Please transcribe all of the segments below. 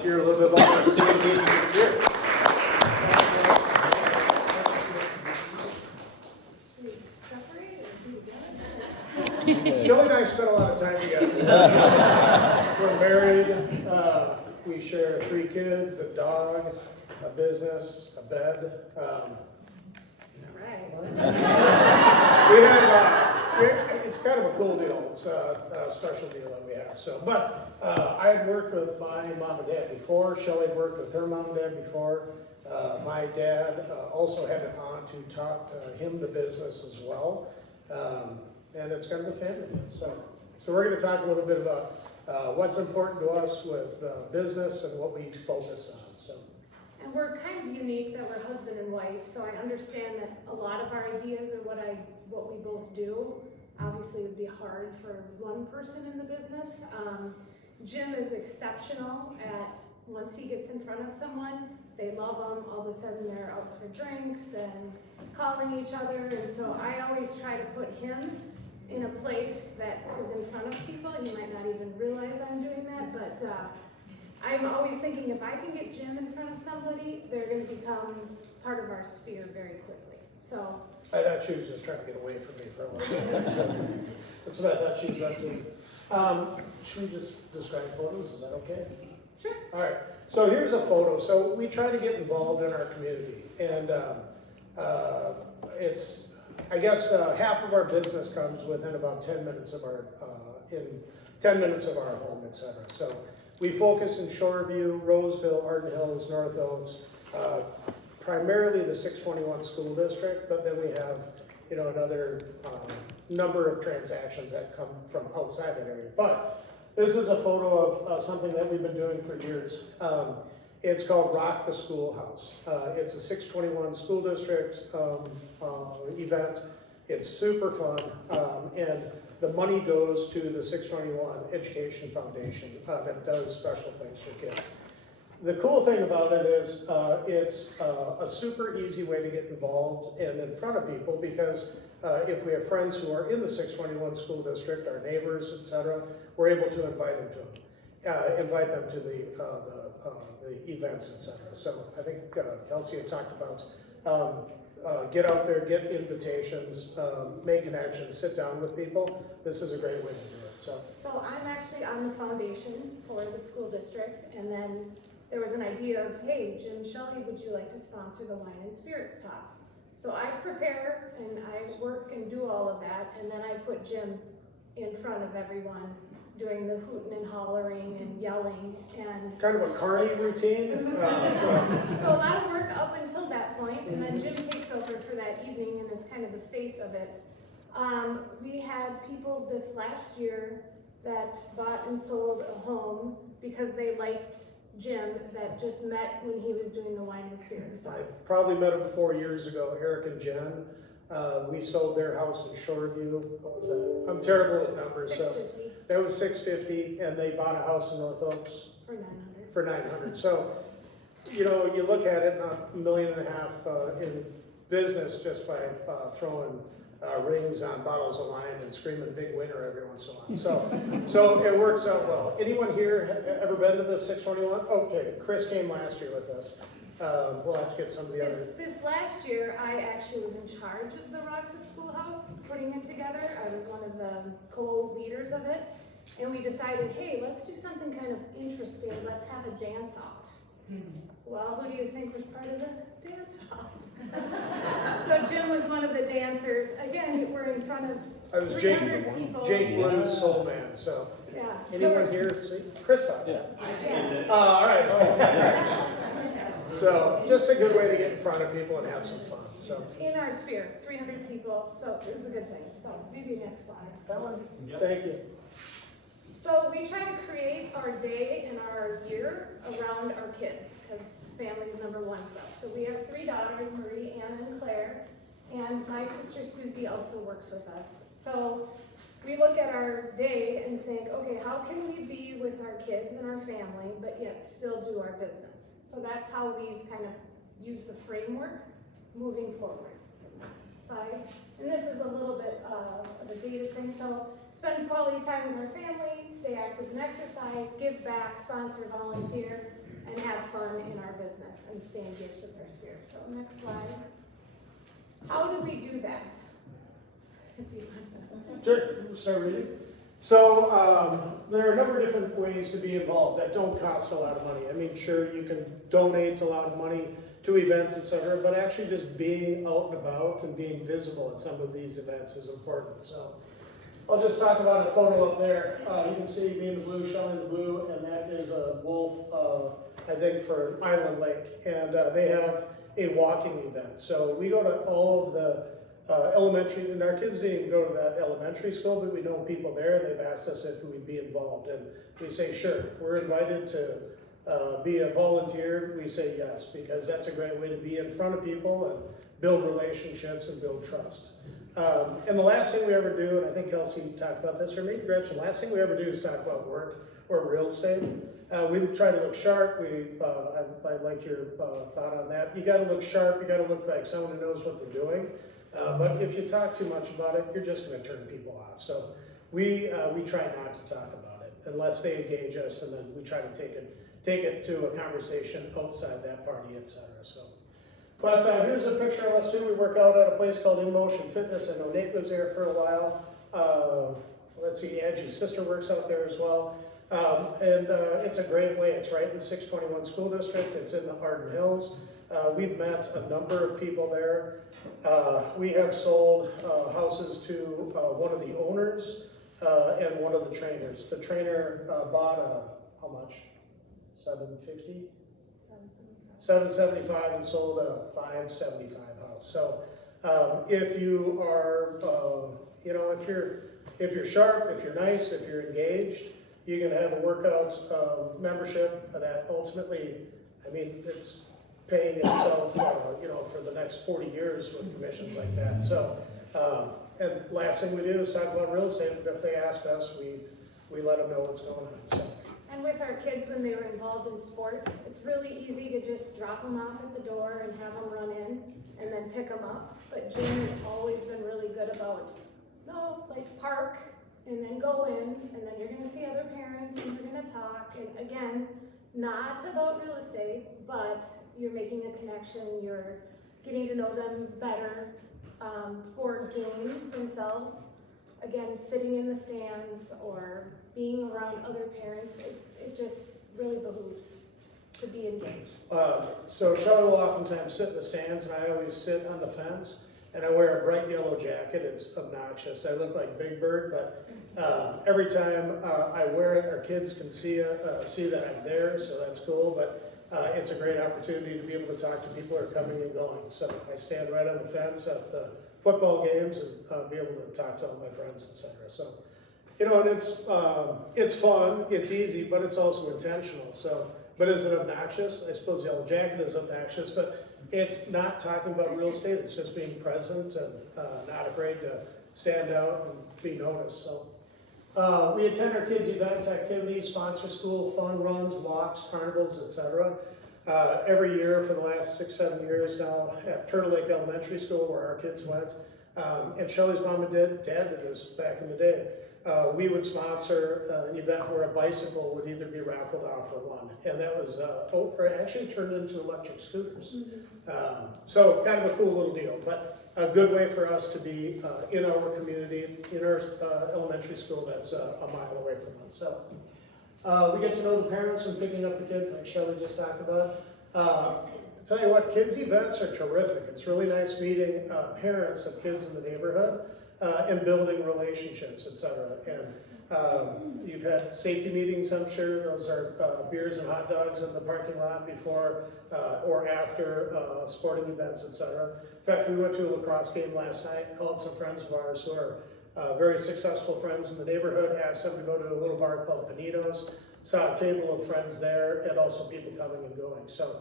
let's hear a little bit about the communication experience. Joey and I spent a lot of time together. We're married. We share 3 kids, a dog, a business, a bed. We have, it's kind of a cool deal. It's a special deal that we have. So, but I had worked with my mom and dad before. Shelley had worked with her mom and dad before. My dad also had an aunt who taught him the business as well. And it's kind of a family deal. So we're going to talk a little bit about what's important to us with business and what we focus on. So. And we're kind of unique that we're husband and wife, so I understand that a lot of our ideas are what we both do. Obviously, it would be hard for one person in the business. Jim is exceptional at, once he gets in front of someone, they love him, all of a sudden they're out for drinks and calling each other, and so I always try to put him in a place that is in front of people. He might not even realize I'm doing that, but I'm always thinking if I can get Jim in front of somebody, they're going to become part of our sphere very quickly. So I thought she was just trying to get away from me for a while. That's what I thought she was up to. Should we just describe photos? Is that okay? Sure. All right. So here's a photo. So we try to get involved in our community, and it's, I guess, half of our business comes within about 10 minutes of our in 10 minutes of our home, etc. So we focus in Shoreview, Roseville, Arden Hills, North Oaks, primarily the 621 school district, but then we have, another number of transactions that come from outside that area. But this is a photo of something that we've been doing for years. It's called Rock the Schoolhouse. It's a 621 school district event. It's super fun, and the money goes to the 621 Education Foundation that does special things for kids. The cool thing about it is it's a super easy way to get involved and in front of people, because if we have friends who are in the 621 school district, our neighbors, etc., we're able to invite them to the events, etc. So I think Kelsey had talked about get out there, get invitations, make connections, sit down with people. This is a great way to do it. So I'm actually on the foundation for the school district, and then there was an idea of, hey, Jim, Shelley, would you like to sponsor the wine and spirits toss? So I prepare and I work and do all of that, and then I put Jim in front of everyone doing the hooting and hollering and yelling and kind of a carny routine. So a lot of work up until that point, and then Jim takes over for that evening and is kind of the face of it. We had people this last year that bought and sold a home because they liked Jim, that just met when he was doing the wine and spirits I toss. probably met them 4 years ago, Eric and Jen. We sold their house in Shoreview. What was that? I'm terrible with numbers. So that was $650, and they bought a house in North Oaks for $900. For $900. So, you look at it, $1.5 million in business just by throwing rings on bottles of wine and screaming "big winner" every once in a while. So it works out well. Anyone here ever been to the 621? Okay, Chris came last year with us. We'll have to get some of the other. This last year, I actually was in charge of the Rock the Schoolhouse, putting it together. I was one of the co-leaders of it. And we decided, hey, let's do something kind of interesting. Let's have a dance-off. Well, who do you think was part of the dance-off? So Jim was one of the dancers. Again, we're in front of I was 300 people. Jake Blues Soul Man. So Yeah. anyone here see Chris on? Yeah. All right. So just a good way to get in front of people and have some fun. So In our sphere, 300 people. So it was a good thing. So maybe next slide. that one. Thank you. So we try to create our day and our year around our kids, because family's number one for us. So we have 3 daughters, Marie, Anna, and Claire, and my sister Susie also works with us. So we look at our day and think, okay, how can we be with our kids and our family, but yet still do our business? So that's how we've kind of used the framework moving forward. So next slide. And this is a little bit of a dated thing. So spend quality time with our family, stay active and exercise, give back, sponsor, volunteer. fun in our business and stay engaged with their sphere. So next slide. How do we do that? Sure, we'll start reading. So there are a number of different ways to be involved that don't cost a lot of money. I mean, sure, you can donate a lot of money to events, etc., but actually just being out and about and being visible at some of these events is important. So I'll just talk about a photo up there. You can see me in the blue, Shelley in the blue, and that is a wolf, I think, for Island Lake. And they have a walking event. So we go to all of the elementary, and our kids didn't even go to that elementary school, but we know people there, and they've asked us if we'd be involved. And we say, sure. If we're invited to be a volunteer, we say yes, because that's a great way to be in front of people and build relationships and build trust. And the last thing we ever do, and I think Kelsey talked about this, or maybe Gretchen, the last thing we ever do is talk about work or real estate. We try to look sharp. I like your thought on that. You got to look sharp. You got to look like someone who knows what they're doing. But if you talk too much about it, you're just going to turn people off. So we try not to talk about it unless they engage us, and then we try to take it to a conversation outside that party, etc. So, but here's a picture of us too. We work out at a place called In Motion Fitness. I know Nate was there for a while. Let's see, Angie's sister works out there as well. And it's a great way. It's right in the 621 school district. It's in the Arden Hills. We've met a number of people there. We have sold houses to one of the owners and one of the trainers. The trainer bought how much? $750? $775 and sold a $575 house. So if you are, if you're sharp, if you're nice, if you're engaged, you can have a workout membership that ultimately, I mean, it's paying itself, for the next 40 years with commissions like that. So, and last thing we do is talk about real estate. If they ask us, we let them know what's going on. So. And with our kids, when they were involved in sports, it's really easy to just drop them off at the door and have them run in and then pick them up. But Jim has always been really good about, park and then go in, and then you're going to see other parents and you're going to talk. And again, not about real estate, but you're making a connection, you're getting to know them better for games themselves. Again, sitting in the stands or being around other parents, it just really behooves to be engaged. So Shelley will oftentimes sit in the stands, and I always sit on the fence, and I wear a bright yellow jacket. It's obnoxious. I look like Big Bird, but every time I wear it, our kids can see that I'm there, so that's cool. But it's a great opportunity to be able to talk to people who are coming and going. So I stand right on the fence at the football games and be able to talk to all my friends, etc. So, and it's fun, it's easy, but it's also intentional. So, but is it obnoxious? I suppose Yellow Jacket is obnoxious, but it's not talking about real estate. It's just being present and not afraid to stand out and be noticed. So, we attend our kids' events, activities, sponsor school, fun runs, walks, carnivals, etc. Every year for the last 6-7 years now at Turtle Lake Elementary School, where our kids went, and Shelley's mom and dad did this back in the day. We would sponsor an event where a bicycle would either be raffled off or won, and that was actually turned into electric scooters. Mm-hmm. So kind of a cool little deal, but a good way for us to be in our community, in our elementary school that's a mile away from us. So. We get to know the parents and picking up the kids, like Shelley just talked about. I'll tell you what, kids' events are terrific. It's really nice meeting parents of kids in the neighborhood and building relationships, etc. And you've had safety meetings, I'm sure. Those are beers and hot dogs in the parking lot before or after sporting events, etc. In fact, we went to a lacrosse game last night, called some friends of ours who are very successful friends in the neighborhood, asked them to go to a little bar called Panito's, saw a table of friends there, and also people coming and going. So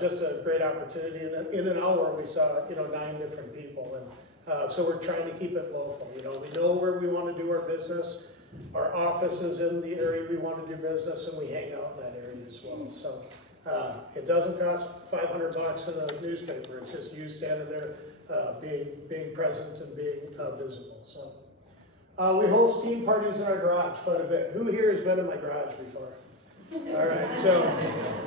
just a great opportunity. And in an hour, we saw 9 different people, and so we're trying to keep it local. We know where we want to do our business. Our office is in the area we want to do business, and we hang out in that area as well. So it doesn't cost $500 in a newspaper. It's just you standing there, being present and being visible. So we host team parties in our garage quite a bit. Who here has been in my garage before? All right, so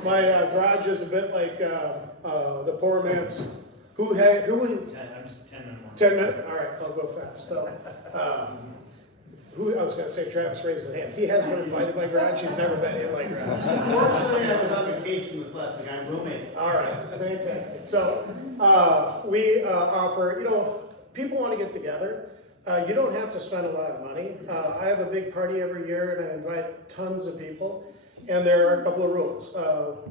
my garage is a bit like the poor man's, who had, who would, 10 minute one. 10 minutes, all right, I'll go fast. So, I was gonna say Travis raised his hand. He hasn't been invited to my garage, he's never been in my garage. So. Unfortunately, I was on vacation this last week, I will make it. All right, fantastic. So, we offer, people want to get together. You don't have to spend a lot of money. I have a big party every year and I invite tons of people. And there are a couple of rules.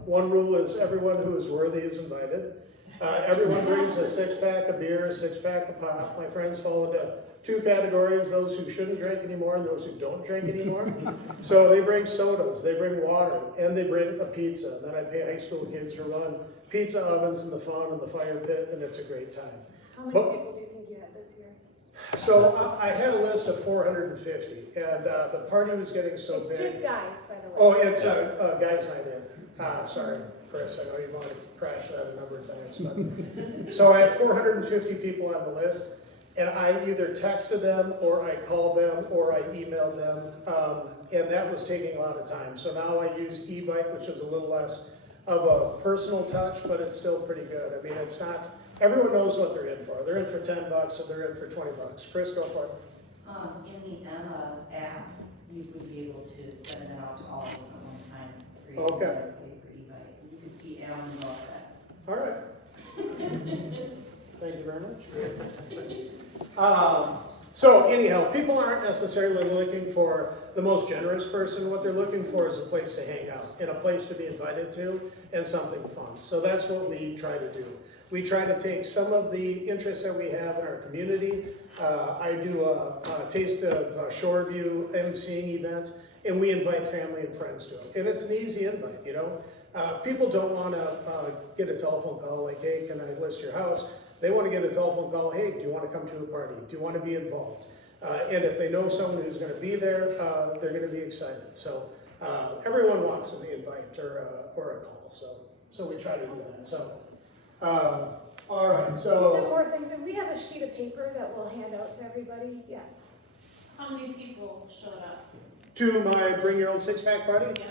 One rule is everyone who is worthy is invited. Everyone brings a 6-pack of beer, a 6-pack of pop. My friends fall into 2 categories, those who shouldn't drink anymore and those who don't drink anymore. So they bring sodas, they bring water, and they bring a pizza. Then I pay high school kids to run pizza ovens in the fun and the fire pit, and it's a great time. How many people do you think you had this year? So I had a list of 450, and the party was getting so big. It's just guys, by the way. Oh, it's a guy's night in. Sorry, Chris, I know you wanted to crash that a number of times. But. So I had 450 people on the list, and I either texted them, or I called them, or I emailed them, and that was taking a lot of time. So now I use eBite, which is a little less of a personal touch, but it's still pretty good. I mean, it's not, everyone knows what they're in for. They're in for $10, or they're in for $20. Chris, go for it. In the Emma app, you would be able to send that out to all of them at one time. For Okay. For e-bike. You can see Alan and all that. All right. Thank you very much. So anyhow, people aren't necessarily looking for the most generous person. What they're looking for is a place to hang out and a place to be invited to and something fun. So that's what we try to do. We try to take some of the interests that we have in our community. I do a taste of Shoreview emceeing event, and we invite family and friends to it. And it's an easy invite, People don't want to get a telephone call like, hey, can I list your house? They want to get a telephone call, hey, do you want to come to a party? Do you want to be involved? And if they know someone who's going to be there, they're going to be excited. So everyone wants an invite or a call. So we try to do that. So, all right. These are So more things, and we have a sheet of paper that we'll hand out to everybody, yes. How many people showed up? to my bring your own 6-pack party, Yeah.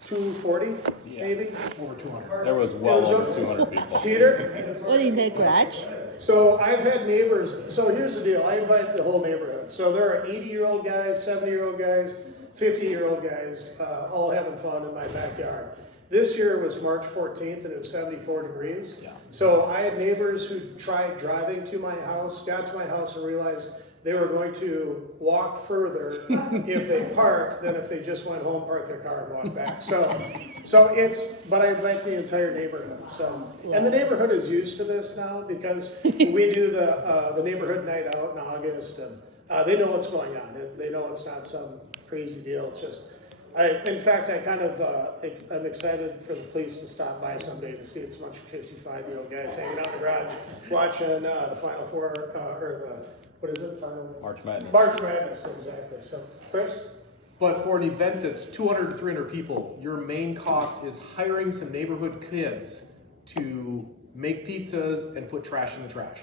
240 maybe. Over 200. There was well over 200 people. Peter? What, in the garage? So I've had neighbors, so here's the deal, I invite the whole neighborhood. So there are 80-year-old guys, 70-year-old guys, 50-year-old guys, all having fun in my backyard. This year was March 14th and it was 74 degrees. Yeah. So I had neighbors who tried driving to my house, got to my house and realized they were going to walk further if they parked than if they just went home, parked their car and walked back. But I invite the entire neighborhood. So, and the neighborhood is used to this now because we do the neighborhood night out in August, and they know what's going on. They know it's not some crazy deal. It's just, in fact, I'm excited for the police to stop by someday to see it's a bunch of 55-year-old guys hanging out in the garage watching the Final Four or the. What is it? Final March Madness. March Madness, exactly. So, Chris? But for an event that's 200 to 300 people, your main cost is hiring some neighborhood kids to make pizzas and put trash in the trash.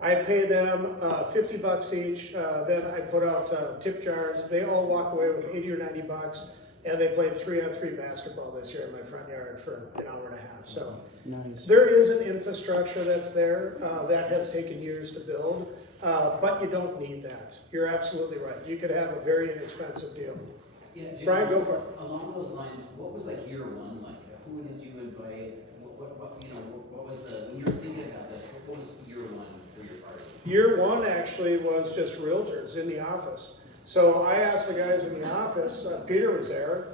I pay them $50 each. Then I put out tip jars. They all walk away with 80 or 90 bucks. And they played 3-on-3 basketball this year in my front yard for an hour and a half. So Nice. there is an infrastructure that's there that has taken years to build. But you don't need that. You're absolutely right. You could have a very inexpensive deal. Yeah, Jim, Brian, go for it. Along those lines, what was like year one like? Who did you invite? What was when you were thinking about this? What was year one for your party? Year one actually was just realtors in the office. So I asked the guys in the office, Peter was there,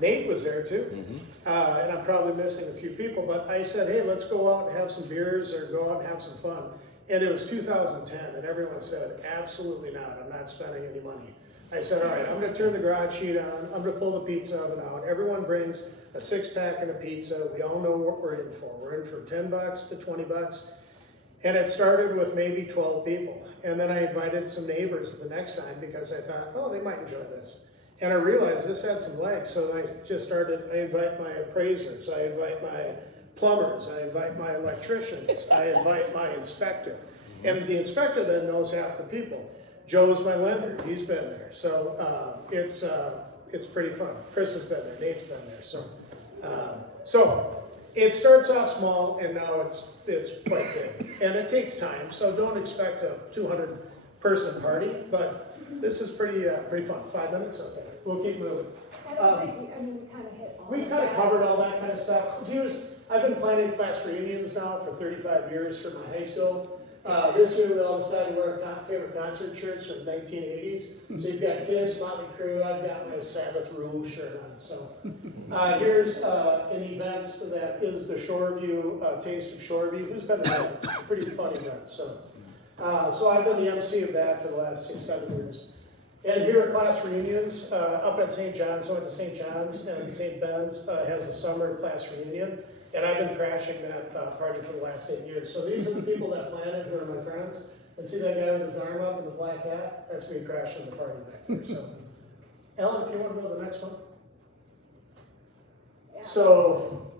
Nate was there too, and I'm probably missing a few people, but I said, hey, let's go out and have some beers or go out and have some fun. And it was 2010, and everyone said, absolutely not, I'm not spending any money. I said, all right, I'm gonna turn the garage heat on, I'm gonna pull the pizza oven out, everyone brings a 6-pack and a pizza, we all know what we're in for. We're in for $10 to 20 bucks. And it started with maybe 12 people. And then I invited some neighbors the next time because I thought, oh, they might enjoy this. And I realized this had some legs, so I just started, I invite my appraisers, I invite my plumbers, I invite my electricians, I invite my inspector. And the inspector then knows half the people. Joe's my lender, he's been there. So it's pretty fun. Chris has been there, Nate's been there, so it starts off small and now it's quite big. And it takes time, so don't expect a 200-person party, but this is pretty fun. 5 minutes, okay. We'll keep moving. I don't think, we kind of hit all We've kind of covered all that kind of stuff. I've been planning class reunions now for 35 years for my high school. This year we all decided to wear our favorite concert shirts from the 1980s. So you've got Kiss, Motley Crue, I've got my Sabbath Rule shirt on. So here's an event that is the Shoreview, Taste of Shoreview. Who's been to that? It's a pretty fun event. So I've been the MC of that for the last 6-7 years. And here at class reunions, up at St. John's, so I went to St. John's, and St. Ben's has a summer class reunion, and I've been crashing that party for the last 8 years. So these are the people that planned it, who are my friends. And see that guy with his arm up in the black hat? That's me crashing the party back there. So, Ellen, if you want to go to the next one. Yeah. So,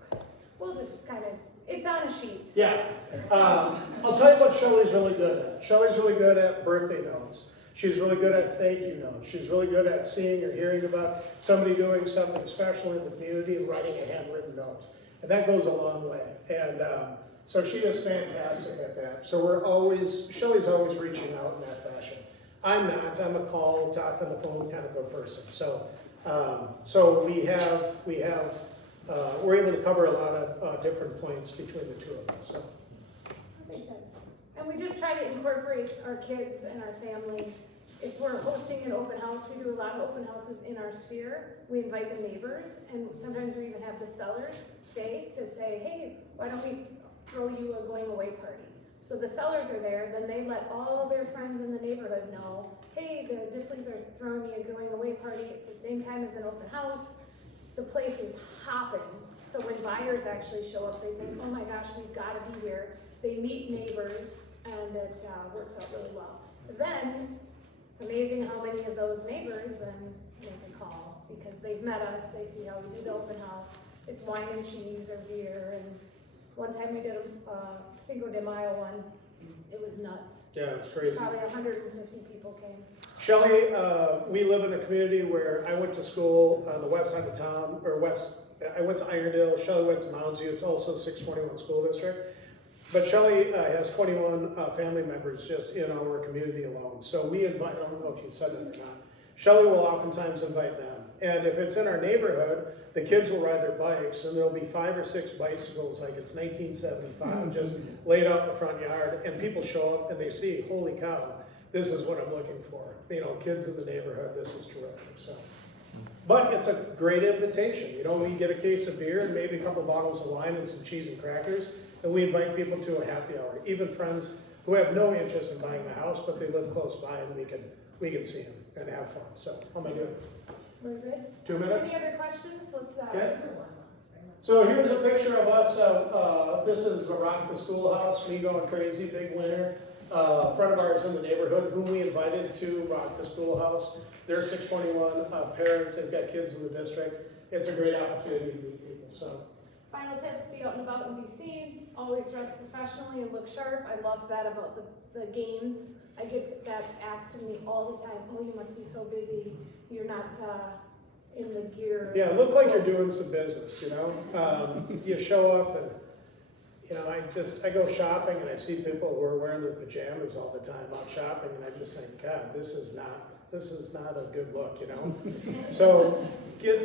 We'll just kind of, it's on a sheet. yeah. I'll tell you what Shelley's really good at. Shelley's really good at birthday notes. She's really good at thank you notes. She's really good at seeing or hearing about somebody doing something special in the community and writing a handwritten note. And that goes a long way. And so she is fantastic at that. So Shelley's always reaching out in that fashion. I'm not. I'm a call, talk on the phone kind of a person. So we're able to cover a lot of different points between the two of us. So. I think and we just try to incorporate our kids and our family. If we're hosting an open house, we do a lot of open houses in our sphere. We invite the neighbors, and sometimes we even have the sellers stay to say, hey, why don't we throw you a going away party? So the sellers are there, then they let all their friends in the neighborhood know, hey, the Diffleys are throwing me a going away party. It's the same time as an open house. The place is hopping. So when buyers actually show up, they think, oh my gosh, we've got to be here. They meet neighbors, and it works out really well. Then, it's amazing how many of those neighbors then make a call, because they've met us, they see how we do the open house. It's wine and cheese or beer, and one time we did a Cinco de Mayo one. It was nuts. Yeah, it's crazy. Probably 150 people came. Shelley, we live in a community where I went to school on the west side of town, I went to Irondale, Shelley went to Mounds View, it's also 621 school district. But Shelley has 21 family members just in our community alone. So we invite, I don't know if you said that or not, Shelley will oftentimes invite them. And if it's in our neighborhood, the kids will ride their bikes, and there'll be 5 or 6 bicycles like it's 1975, just laid out in the front yard, and people show up and they see, holy cow, this is what I'm looking for. You know, kids in the neighborhood, this is terrific. So, but it's a great invitation. You know, we get a case of beer and maybe a couple bottles of wine and some cheese and crackers, and we invite people to a happy hour, even friends who have no interest in buying a house, but they live close by, and we can see them and have fun. So, how am I doing? We're good? 2 minutes? Any other questions? Let's Okay. So here's a picture of us. This is Rock the Schoolhouse, me going crazy, big winner. A friend of ours in the neighborhood whom we invited to Rock the Schoolhouse. They're 621 parents, they've got kids in the district. It's a great opportunity to meet people. So. Final tips, be out and about and be seen. Always dress professionally and look sharp. I love that about the games. I get that asked of me all the time. Oh, you must be so busy. You're not in the gear. Yeah, look like you're doing some business, you know? You show up and, you know, I go shopping and I see people who are wearing their pajamas all the time out shopping, and I just think, God, this is not a good look, you know? So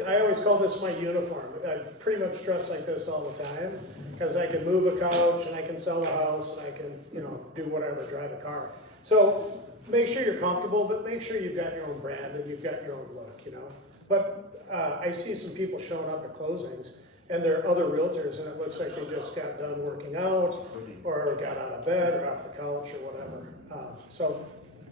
I always call this my uniform. I pretty much dress like this all the time, because I can move a couch and I can sell a house and I can, you know, do whatever, drive a car. So make sure you're comfortable, but make sure you've got your own brand and you've got your own look, you know? But I see some people showing up at closings, and they're other realtors, and it looks like they just got done working out, or got out of bed, or off the couch, or whatever. So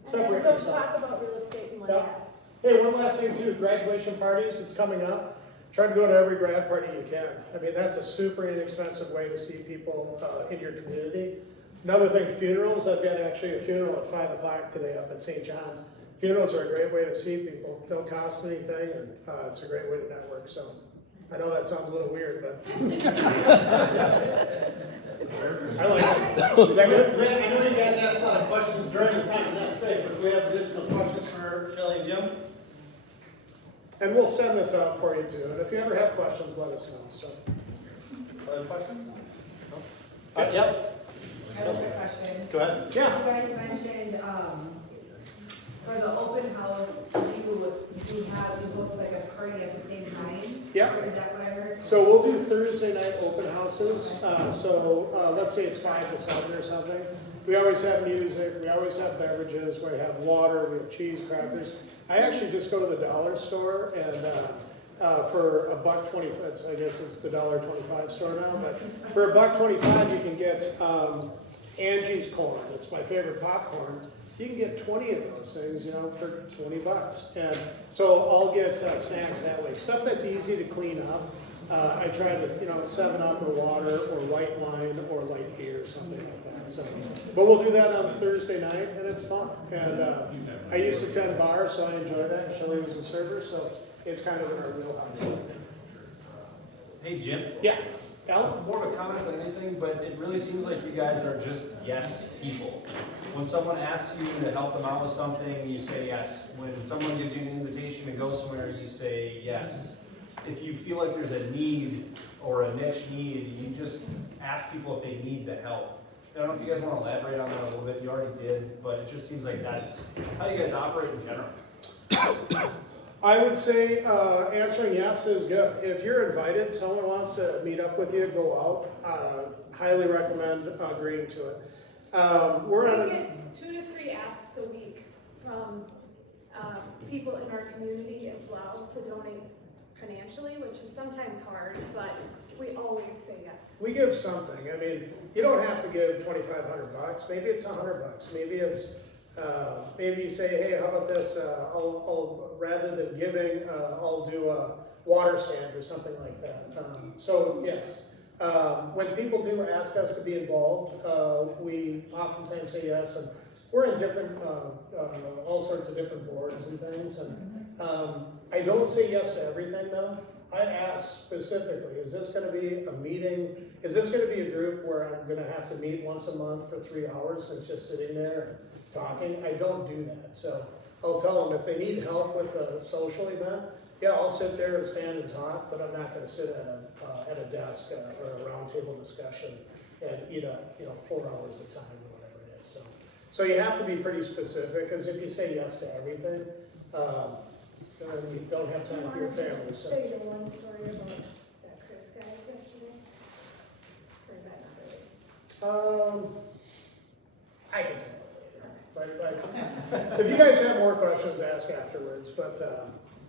separate Don't yourself. talk about real estate in one Yeah. fast. Hey, one last thing too, graduation parties, it's coming up. Try to go to every grad party you can. I mean, that's a super inexpensive way to see people in your community. Another thing, funerals. I've got actually a funeral at 5 o'clock today up at St. John's. Funerals are a great way to see people. Don't cost anything, and it's a great way to network. So I know that sounds a little weird, but I like it. Is that good? I know you guys asked a lot of questions during the time, and that's great, but do we have additional questions for Shelley and Jim? And we'll send this out for you too, and if you ever have questions, let us know, so. Other questions? Yep, I have a question. Go ahead. yeah. You guys mentioned, for the open house, you host like a party at the same time? Yeah. Is that what I heard? So we'll do Thursday night open houses, let's say it's 5 to 7 or something. We always have music, we always have beverages, we have water, we have cheese, crackers. I actually just go to the dollar store and, for $1.20, I guess it's the $1.25 store now, but for $1.25 you can get, Angie's corn, it's my favorite popcorn. You can get 20 of those things, for $20. And so I'll get snacks that way. Stuff that's easy to clean up. I try to, 7-Up or water or white wine or light beer or something like that. So, but we'll do that on Thursday night and it's fun. And I used to attend bars, so I enjoy that. Shelley was a server, so it's kind of in our wheelhouse. Hey, Jim. Yeah, Alan? More of a comment than anything, but it really seems like you guys are just yes people. When someone asks you to help them out with something, you say yes. When someone gives you an invitation to go somewhere, you say yes. If you feel like there's a need or a niche need, you just ask people if they need the help. I don't know if you guys want to elaborate on that a little bit. You already did, but it just seems like that's how you guys operate in general. I would say answering yes is good. If you're invited, someone wants to meet up with you, go out, highly recommend agreeing to it. We're on We a, get 2 to 3 asks a week from people in our community as well to donate financially, which is sometimes hard, but we always say yes. we give something. I mean, you don't have to give $2,500. Maybe it's $100. Maybe it's maybe you say, hey, how about this? I'll rather than giving, I'll do a water stand or something like that. So yes. When people do ask us to be involved, we oftentimes say yes, and we're in different, all sorts of different boards and things, and I don't say yes to everything though. I ask specifically, is this gonna be a meeting? Is this gonna be a group where I'm gonna have to meet once a month for 3 hours and it's just sitting there talking? I don't do that, so I'll tell them if they need help with a social event, yeah, I'll sit there and stand and talk, but I'm not gonna sit at a desk or a roundtable discussion and eat 4 hours at a time or whatever it is. So you have to be pretty specific, because if you say yes to everything, then you don't have time for your family. So Say the one story about that Chris guy yesterday, or is that not really? I can tell it later. If you guys have more questions, ask afterwards. But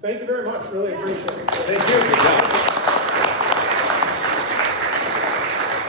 thank you very much. Really appreciate it. Thank you. Good job.